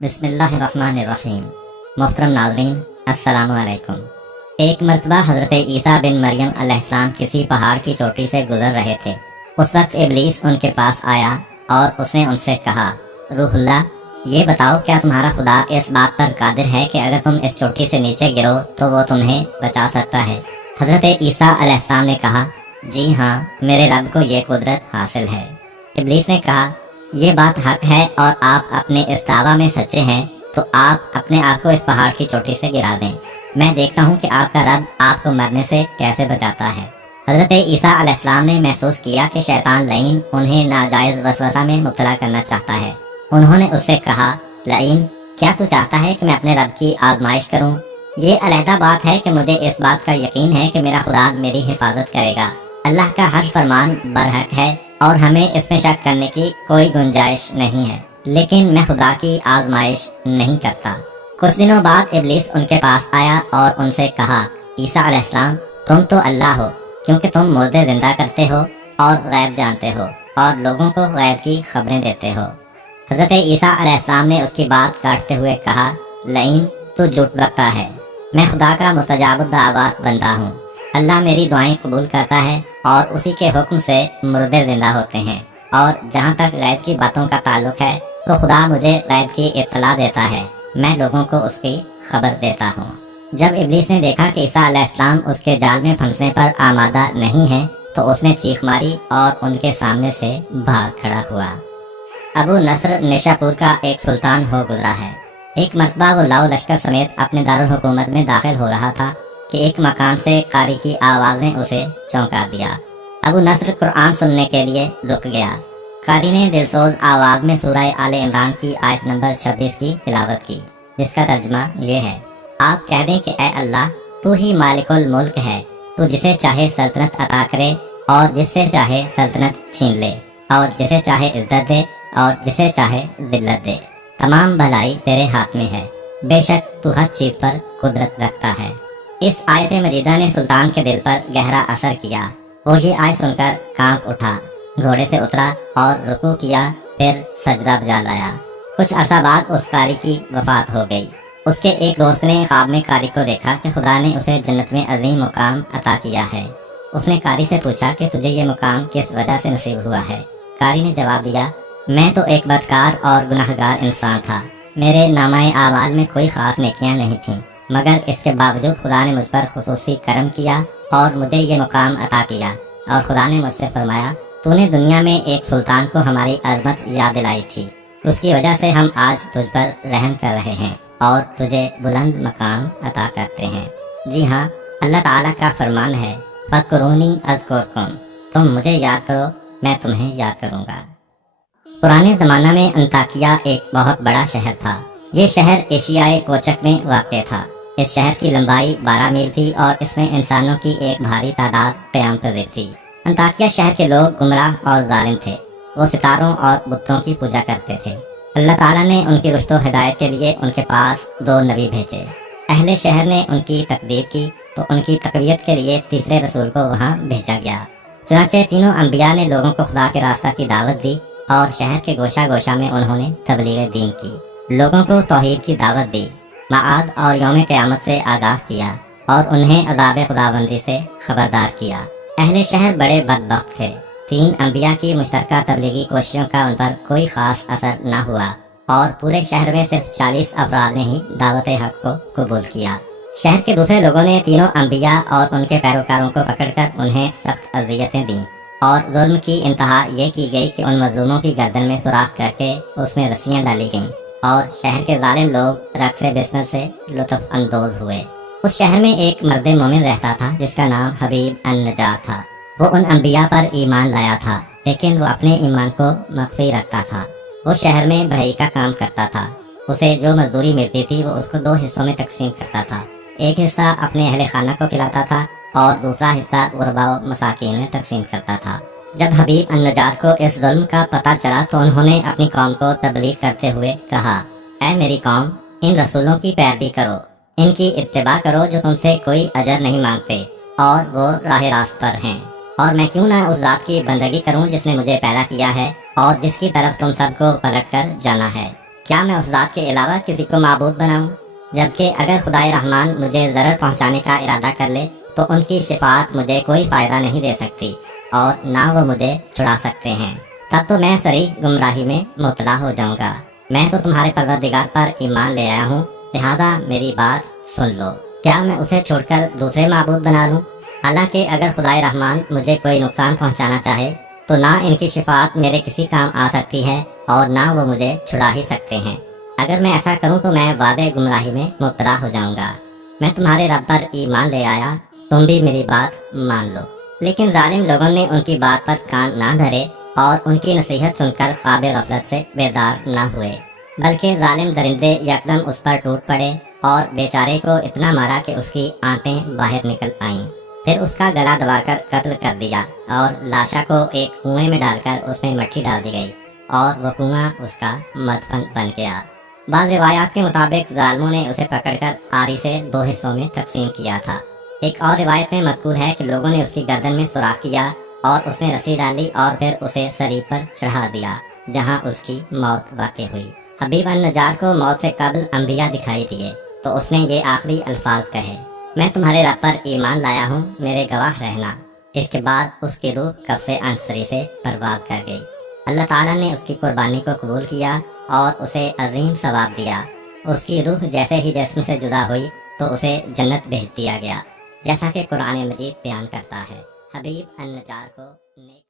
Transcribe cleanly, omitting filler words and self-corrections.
बिस्मिल्लाहिर्रहमानिर्रहीम। मोहतरम नाज़रीन, अस्सलामु अलैकुम। एक मरतबा हज़रत ईसा बिन मरियम अलैहिस्सलाम किसी पहाड़ की चोटी से गुजर रहे थे। उस वक्त इब्लीस उनके पास आया और उसने उनसे कहा, रूहुल्लाह, ये बताओ, क्या तुम्हारा खुदा इस बात पर कादिर है कि अगर तुम इस चोटी से नीचे गिरो तो वो तुम्हें बचा सकता है? हज़रत ईसा अलैहिस्सलाम ने कहा, जी हाँ, मेरे रब को ये कुदरत हासिल है। इब्लीस ने कहा, ये बात हक है और आप अपने इस दावा में सच्चे हैं तो आप अपने आप को इस पहाड़ की चोटी से गिरा दें। मैं देखता हूँ कि आपका रब आपको मरने से कैसे बचाता है। हज़रत ईसा अलैहिस्सलाम ने महसूस किया कि शैतान लईन उन्हें नाजायज़ वसवसा में मुब्तला करना चाहता है। उन्होंने उससे कहा, लईन, क्या तू चाहता है कि मैं अपने रब की आजमाइश करूँ? ये अलहदा बात है कि मुझे इस बात का यकीन है कि मेरा खुदा मेरी हिफाजत करेगा। अल्लाह का हर फरमान बरहक है और हमें इसमें शक करने की कोई गुंजाइश नहीं है, लेकिन मैं खुदा की आजमाइश नहीं करता। कुछ दिनों बाद इब्लीस उनके पास आया और उनसे कहा, ईसा अलैहिस्सलाम, तुम तो अल्लाह हो, क्योंकि तुम मुर्दे जिंदा करते हो और गैब जानते हो और लोगों को गैब की खबरें देते हो। हज़रत ईसा अलैहिस्सलाम ने उसकी बात काटते हुए कहा, लईन, तू झूठ बकता है। मैं खुदा का मुस्तजाब दावत बंदा हूँ। अल्लाह मेरी दुआएं कबूल करता है और उसी के हुक्म से मुर्दे जिंदा होते हैं। और जहाँ तक गैब की बातों का ताल्लुक है तो खुदा मुझे गैब की इत्तला देता है, मैं लोगों को उसकी खबर देता हूँ। जब इब्लीस ने देखा कि ईसा अलैहिस्सलाम उसके जाल में फंसने पर आमादा नहीं है तो उसने चीख मारी और उनके सामने से भाग खड़ा हुआ। अबू नसर निशापुर का एक सुल्तान हो गुजरा है। एक मरतबा वो लाओ लश्कर समेत अपने दारुल हुकूमत में दाखिल हो रहा था कि एक मकान से कारी की आवाज़ ने उसे चौंका दिया। अबू नसर कुरान सुनने के लिए रुक गया। कारी ने दिलसोज आवाज़ में सूरह आले इमरान की आयत नंबर 26 की तिलावत की, जिसका तर्जुमा ये है, आप कह दें कि ए अल्लाह, तू ही मालिकुल मुल्क है, तू जिसे चाहे सल्तनत अता करे और जिससे चाहे सल्तनत छीन ले, और जिसे चाहे इज्जत दे और जिसे चाहे जिल्लत दे। तमाम भलाई तेरे हाथ में है, बेशक तू हर चीज़ पर कुदरत रखता है। इस आयत मजीदा ने सुल्तान के दिल पर गहरा असर किया। वो ये आयत सुनकर कांप उठा, घोड़े से उतरा और रुकू किया, फिर सजदा बजा लाया। कुछ अरसा बाद उस कारी की वफात हो गई। उसके एक दोस्त ने ख्वाब में कारी को देखा कि खुदा ने उसे जन्नत में अजीम मुकाम अता किया है। उसने कारी से पूछा कि तुझे ये मुकाम किस वजह से नसीब हुआ है? कारी ने जवाब दिया, मैं तो एक बदकार और गुनाहगार इंसान था। मेरे नामाए आमाल में कोई खास नेकियां नहीं थीं, मगर इसके बावजूद खुदा ने मुझ पर खुसूसी करम किया और मुझे ये मुकाम अता किया। और खुदा ने मुझसे फरमाया, तूने दुनिया में एक सुल्तान को हमारी अजमत याद दिलाई थी, उसकी वजह से हम आज तुझ पर रहम कर रहे हैं और तुझे बुलंद मकाम अता करते हैं। जी हाँ, अल्लाह ताला का फरमान है, फज़कुरूनी अज़कुरकुम, तुम मुझे याद करो, मैं तुम्हें याद करूँगा। पुराने ज़माना में अंताकिया एक बहुत बड़ा शहर था। ये शहर एशियाई कोचक में वाक़ था। इस शहर की लंबाई 12 मील थी और इसमें इंसानों की एक भारी तादाद क़याम पज़ीर थी। अंताकिया शहर के लोग गुमराह और जालिम थे। वो सितारों और बुतों की पूजा करते थे। अल्लाह ताला ने उनकी रुश्तो हिदायत के लिए उनके पास 2 नबी भेजे। अहले शहर ने उनकी तकदीर की तो उनकी तक़वियत के लिए तीसरे रसूल को वहाँ भेजा गया। चुनांचे तीनों अम्बिया ने लोगों को खुदा के रास्ता की दावत दी और शहर के गोशा गोशा में उन्होंने तबलीग दीन की, लोगों को तौहीद की दावत दी, माआद और यौम क़यामत से आगाह किया और उन्हें अज़ाब खुदाबंदी से खबरदार किया। अहले शहर बड़े बदबख्त थे। 3 अम्बिया की मुश्तरका तबलीगी कोशिशों का उन पर कोई ख़ास असर न हुआ और पूरे शहर में सिर्फ 40 अफराद ने ही दावत हक को कबूल किया। शहर के दूसरे लोगों ने तीनों अम्बिया और उनके पैरोकारों को पकड़कर उन्हें सख्त अज़ियतें दी और जुल्म की इंतहा ये की गई कि उन मजलूमों की गर्दन में सुराख करके उसमें रस्सियाँ डाली गईं और शहर के जालिम लोग रक़्स बिस्मिल से लुत्फ़ अंदोज हुए। उस शहर में एक मर्द मोमिन रहता था जिसका नाम हबीब अन-नज्जार था। वो उन अम्बिया पर ईमान लाया था, लेकिन वो अपने ईमान को मख्फी रखता था। वो शहर में बढ़ई का काम करता था। उसे जो मजदूरी मिलती थी वो उसको 2 हिस्सों में तकसीम करता था। एक हिस्सा अपने अहले खाना को खिलाता था और दूसरा हिस्सा गुरबा व मसाकीन में तकसीम करता था। जब हबीब अन-नज्जार को इस जुल्म का पता चला तो उन्होंने अपनी कौम को तबलीग करते हुए कहा, ऐ मेरी कौम, इन रसूलों की पैरवी करो, इनकी इत्तिबा करो जो तुमसे कोई अजर नहीं मांगते और वो राह रास्त पर हैं। और मैं क्यों ना उस ज़ात की बंदगी करूं जिसने मुझे पैदा किया है और जिसकी तरफ तुम सबको पलट कर जाना है। کیا میں اس ذات کے علاوہ کسی کو معبود بناؤں؟ جبکہ اگر خدائے رحمان مجھے ضرر پہنچانے کا ارادہ کر لے تو ان کی شفاعت مجھے کوئی فائدہ نہیں دے سکتی اور نہ وہ مجھے چھڑا سکتے ہیں۔ تب تو میں صریح گمراہی میں مبتلا ہو جاؤں گا۔ میں تو تمہارے پروردگار پر ایمان لے آیا ہوں، لہذا میری بات سن لو۔ کیا میں اسے چھوڑ کر دوسرے معبود بنا لوں؟ حالانکہ اگر خدائے رحمان مجھے کوئی نقصان پہنچانا چاہے تو نہ ان کی شفاعت میرے کسی کام آ سکتی ہے اور نہ وہ مجھے چھڑا ہی سکتے ہیں۔ اگر میں ایسا کروں تو میں وعدے گمراہی میں مبتلا ہو جاؤں گا۔ میں تمہارے رب پر ایمان لے آیا، تم بھی میری بات مان لو۔ لیکن ظالم لوگوں نے ان کی بات پر کان نہ دھرے اور ان کی نصیحت سن کر خواب غفلت سے بیدار نہ ہوئے، بلکہ ظالم درندے یکدم اس پر ٹوٹ پڑے اور بیچارے کو اتنا مارا کہ اس کی آنتیں باہر نکل آئیں۔ پھر اس کا گلا دبا کر قتل کر دیا اور لاشا کو ایک کنویں میں ڈال کر اس میں مٹی ڈال دی گئی اور وہ کنواں اس کا مدفن بن گیا۔ بعض روایات کے مطابق ظالموں نے اسے پکڑ کر آری سے 2 حصوں میں تقسیم کیا تھا۔ ایک اور روایت میں مذکور ہے کہ لوگوں نے اس کی گردن میں سوراخ کیا اور اس میں رسی ڈالی اور پھر اسے صلیب پر چڑھا دیا، جہاں اس کی موت واقع ہوئی۔ حبیب النجار کو موت سے قبل انبیاء دکھائی دیے تو اس نے یہ آخری الفاظ کہے: میں تمہارے رب پر ایمان لایا ہوں، میرے گواہ رہنا۔ اس کے بعد اس کی روح قبض عنصری سے پرواز کر گئی۔ اللہ تعالیٰ نے اس کی قربانی کو قبول کیا اور اسے عظیم ثواب دیا۔ اس کی روح جیسے ہی جسم سے جدا ہوئی تو اسے جنت بھیج دیا گیا، جیسا کہ قرآن مجید بیان کرتا ہے۔ حبیب النجار کو نیک